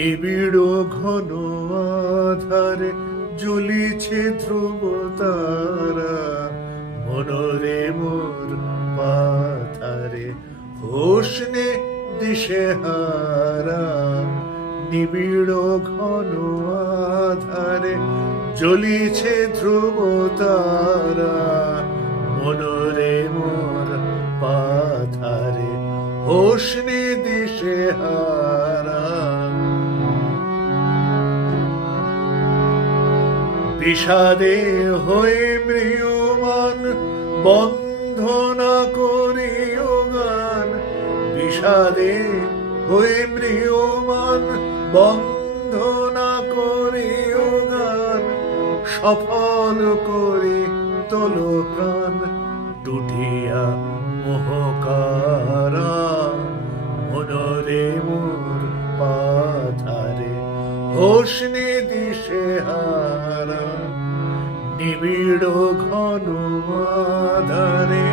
নিবিড় ঘন আধারে জ্বলিছে ধ্রুব তারা, মনরে মোর পাথারে হোশ নে দিশেহারা। নিবিড় ঘন আধারে জ্বলিছে ধ্রুব তারা, মনরে মোর পাথারে হোশ নে দিশেহারা। বিষাদে হয়ে ম্রিয়মান বন্ধনা করিও গান, বিষাদে হয়ে ম্রিয়মান বন্ধনা করিও গান। সফল করি তোল প্রাণ টুটিয়া মোহকারা, মনরে মোর পাথারে হোশ নে দিশেহারা। নিবিড় ঘন আধারে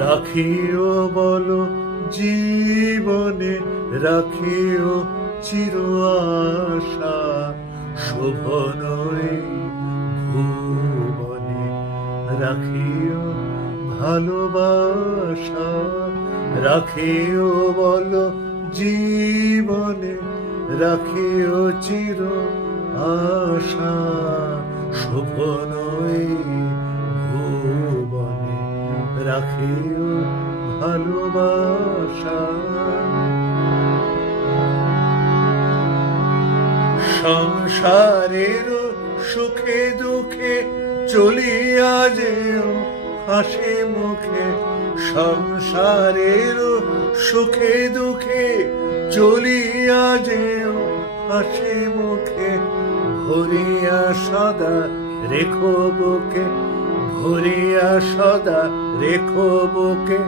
রাখিও বলো জীবনে, রাখিও চির আশা। শোভনই ভুবনে রাখিও ভালোবাসা, রাখিও বলো জীবনে, রাখিও চির আশা। শোভনই ভুবনে রাখিও ভালোবাসা। সংসারের সুখে দুঃখে চলিয়া যেও হাসি মুখে, সংসারের সুখে দুঃখে চলিয়া যেও হাসি মুখে। ভরিয়া সদা রেখো বুকে, ভরিয়া সদা রেখো বুকে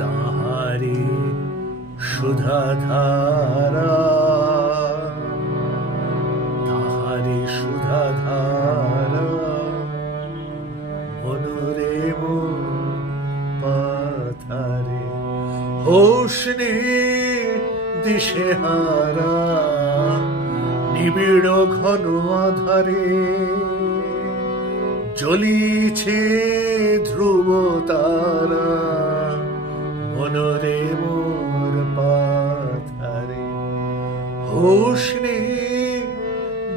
তাহারি সুধা ধারা, তাহারি সুধা ধারা। মনরে মোর পাথারে হোশ নে দিশেহারা। নিবিড় ঘন আধারে জ্বলিছে ধ্রুব তারা, মনরে মোর পাথারে হোশ নে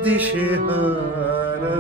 দিশেহারা।